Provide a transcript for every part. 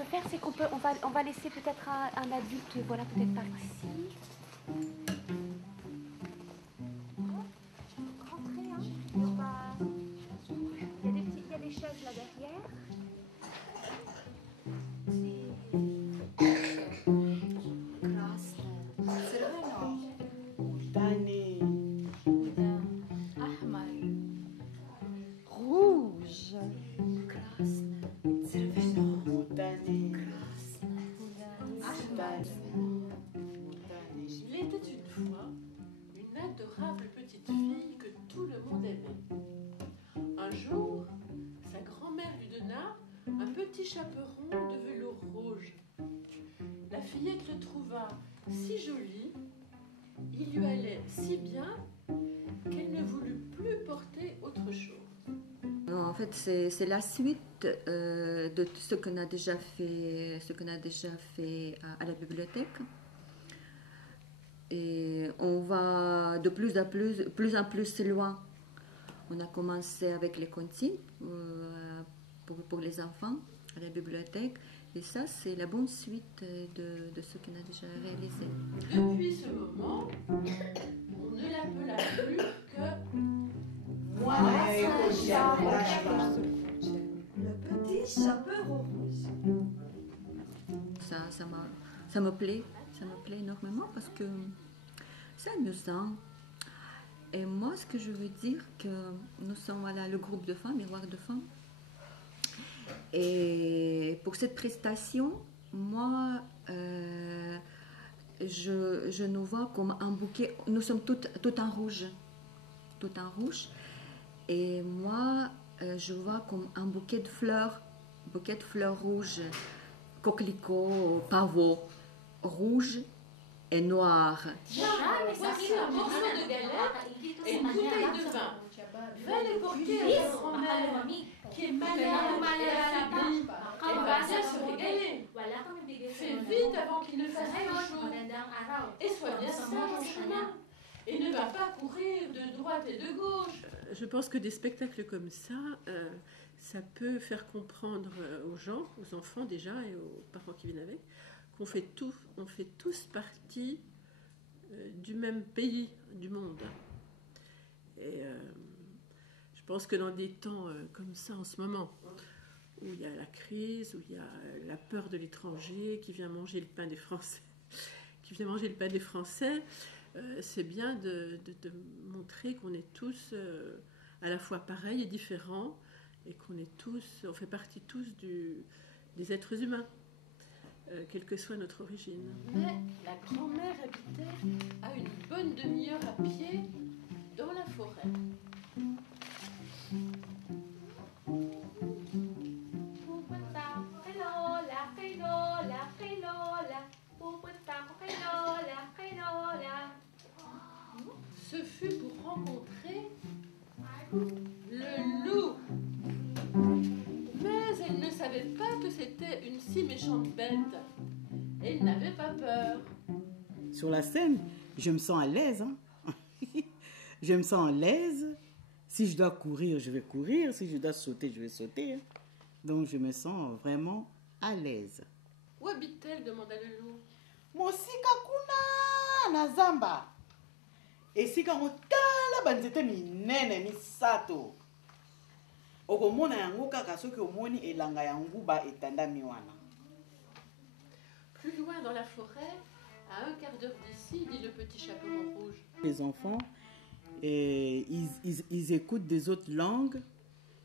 peut faire, c'est on va laisser peut-être un adulte, voilà, peut-être par ici. Rentrez, hein. Il y a des chaises là derrière. Rouge. Il était une fois une adorable petite fille que tout le monde aimait. Un jour, sa grand-mère lui donna un petit chaperon de velours rouge. La fillette le trouva si joli, il lui allait si bien qu'elle ne voulut plus porter autre chose. En fait, c'est la suite de ce qu'on a déjà fait, à la bibliothèque. Et on va de plus en plus loin. On a commencé avec les comptines pour les enfants à la bibliothèque. Et ça, c'est la bonne suite de ce qu'on a déjà réalisé. Depuis ce moment, on ne l'appela plus que Moi, le petit chaperon rouge. Ça me plaît énormément parce que c'est amusant. Et moi, ce que je veux dire, que nous sommes le groupe de femmes, Miroir de femmes. Et pour cette prestation, moi, je nous vois comme un bouquet. Nous sommes toutes en rouge. Toutes en rouge. Et moi, je vois comme un bouquet de fleurs rouges, coquelicots, pavots, rouges et noirs. voici un morceau de galette et une bouteille de vin. Va les porter à ta grand-mère qui est malade et affaiblie. Elle va bien se régaler. Fais vite avant qu'il ne fasse trop chaud. Et sois bien sage en chemin. Et ne va pas courir de droite et de gauche. Je pense que des spectacles comme ça, ça peut faire comprendre aux gens, aux enfants déjà et aux parents qui viennent avec, qu'on fait tous partie du même pays, du monde. Et je pense que dans des temps comme ça en ce moment, où il y a la crise, où il y a la peur de l'étranger qui vient manger le pain des Français, c'est bien de montrer qu'on est tous à la fois pareils et différents, et on fait partie tous des êtres humains, quelle que soit notre origine. Mais la grand-mère habitait à une bonne demi-heure à pied dans la forêt. Ce fut pour rencontrer le loup. Mais elle ne savait pas que c'était une si méchante bête. Elle n'avait pas peur. Sur la scène, je me sens à l'aise. Hein? Je me sens à l'aise. Si je dois courir, je vais courir. Si je dois sauter, je vais sauter. Hein? Donc je me sens vraiment à l'aise. Où habite-t-elle demanda le loup. Mosika kuna na zamba. Esika motala banzete minene misato. Okomona yango kaka soki omoni elanga ya nguba etandami wana. Plus loin dans la forêt, à un quart d'heure d'ici, dit le petit chaperon rouge. Les enfants, ils écoutent des autres langues,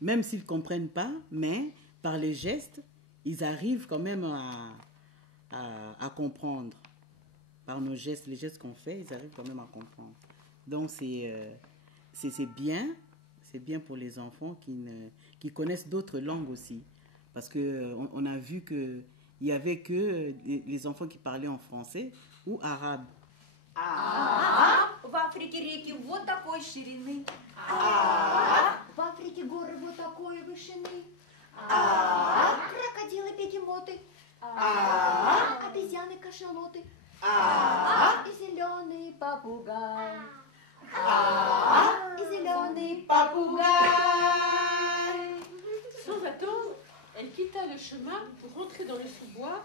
même s'ils ne comprennent pas, mais par les gestes, ils arrivent quand même à comprendre. Par nos gestes, les gestes qu'on fait, ils arrivent quand même à comprendre. Donc c'est bien pour les enfants qui connaissent d'autres langues aussi. Parce qu'on a vu qu'il n'y avait que les enfants qui parlaient en français ou arabe. В Африке реки вот такой ширины. В Африке горы вот такой вышины. Крокодилы, бегемоты. Обезьяны, кашалоты. И зеленый попугай. И зеленый попугай. Sans attendre, elle quitta le chemin pour rentrer dans le sous-bois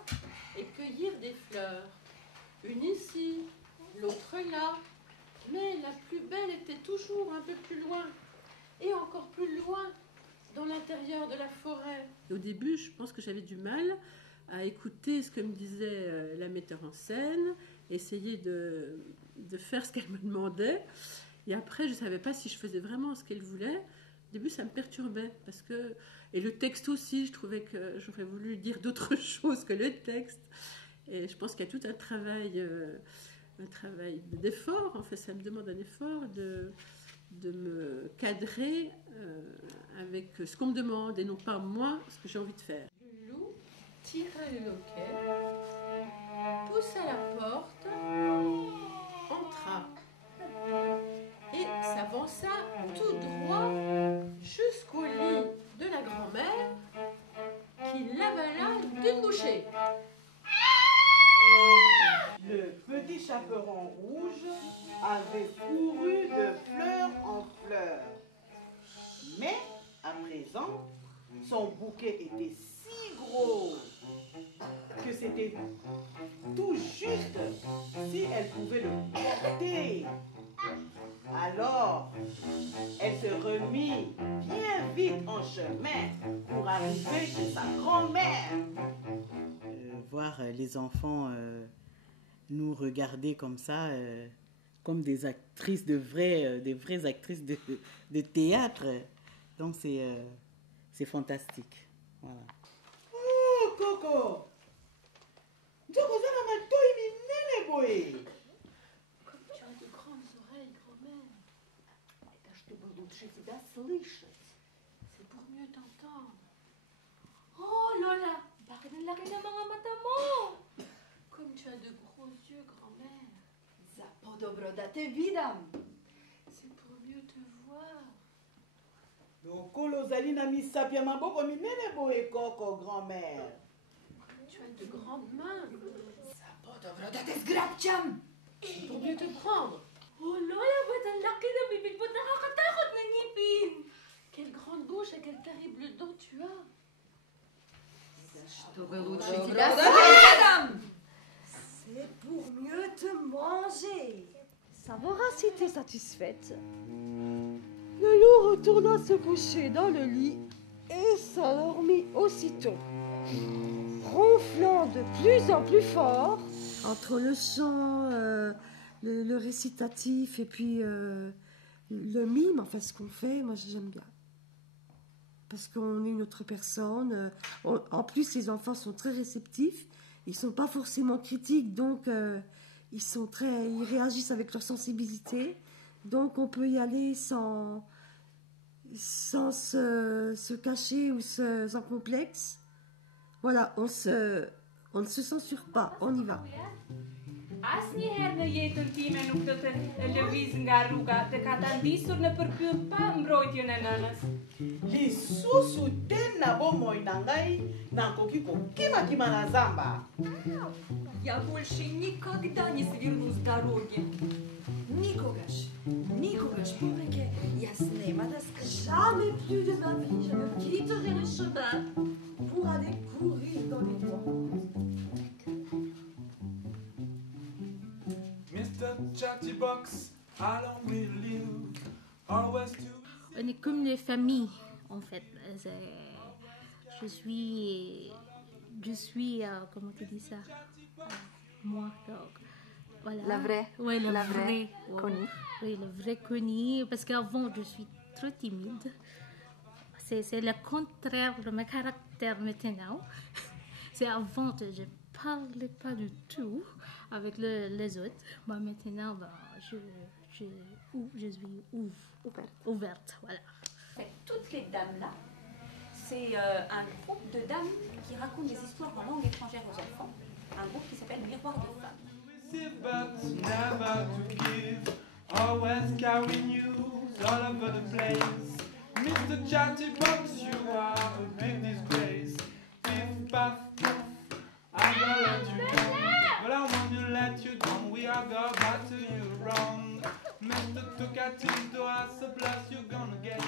et cueillir des fleurs. Une ici, l'autre là, mais la plus belle était toujours un peu plus loin, et encore plus loin, dans l'intérieur de la forêt. Au début, je pense que j'avais du mal à écouter ce que me disait la metteur en scène, essayer de faire ce qu'elle me demandait, et après, je ne savais pas si je faisais vraiment ce qu'elle voulait. Au début, ça me perturbait, parce que... Et le texte aussi, je trouvais que j'aurais voulu dire d'autres choses que le texte. Et je pense qu'il y a tout un travail d'effort. En fait, ça me demande un effort de me cadrer avec ce qu'on me demande et non pas moi, ce que j'ai envie de faire. Le loup tira le loquet, poussa la porte, entra et s'avança tout droit jusqu'au lit de la grand-mère qui l'avala d'une bouchée. Le petit chaperon rouge avait couru de fleur en fleur. Mais, à présent, son bouquet était si gros que c'était tout juste si elle pouvait le porter. Alors, elle se remit bien vite en chemin pour arriver chez sa grand-mère. Voir les enfants nous regarder comme ça, comme des actrices des vraies actrices de théâtre. Donc c'est fantastique. Voilà. Oh, Coco! Tu as de grandes oreilles, grand-mère. C'est pour mieux t'entendre. Oh, Lola! Bakit ang laki ng mga mata mo? Comme tu as de gros yeux, grand-mère. Za podobro da te vidam. C'est pour mieux te voir. Lokolo zali na misapi ya maboko minene boye Coco, grand-mère. Tu as de grandes mains. Za podobro da te zgrabciam. C'est pour mieux te prendre. Oh, Lola! Ba't ang laki ng bibig mo? Nakakatakot na ngipin! Quelle grande bouche et quelle terrible dent tu as. C'est pour mieux te manger. Sa voracité satisfaite, le loup retourna se coucher dans le lit et s'endormit aussitôt, ronflant de plus en plus fort. Entre le chant, le récitatif et puis le mime, enfin ce qu'on fait, moi j'aime bien. Parce qu'on est une autre personne. En plus, les enfants sont très réceptifs. Ils ne sont pas forcément critiques, donc ils réagissent avec leur sensibilité. Donc on peut y aller sans se cacher ou sans complexe. Voilà, on ne se censure pas, on y va. Asnjëherë në jetën time nuk do të lëviz nga rruga, të ka ta ndisur në përpyll pa mbrojtjen e nënës. Lisusu tena bomoi na ngai nakoki kokima na zamba. Я больше никогда не сверну с дороги. Никогаш, повеќе јас нема да скачам. Jamais plus de ma vie, je ne quitterai le chemin pour aller courir dans les bois. Mr. Chatterbox, how long will you always do? On est comme une famille, en fait. Je suis comment tu dis ça? Moi, donc, voilà. La vraie. Oui, La vraie ouais. Connie. Oui, le vrai Connie. Parce qu'avant, je suis trop timide. C'est le contraire de mon caractère maintenant. C'est avant, je ne parlais pas du tout avec les autres. Moi, maintenant, je suis ouverte. Voilà. Toutes les dames là, c'est un groupe de dames qui racontent des histoires en langue étrangère aux enfants. Un groupe qui s'appelle Miroir de femmes. Receive but never to give, always carrying news all over the place. Mr. Chatterbox, you are a big disgrace. Piff, paff, poof, I'm gonna let you down. But I want to let you down, we are gonna battle you wrong. Mr. Talkative, do us a blast you're gonna get.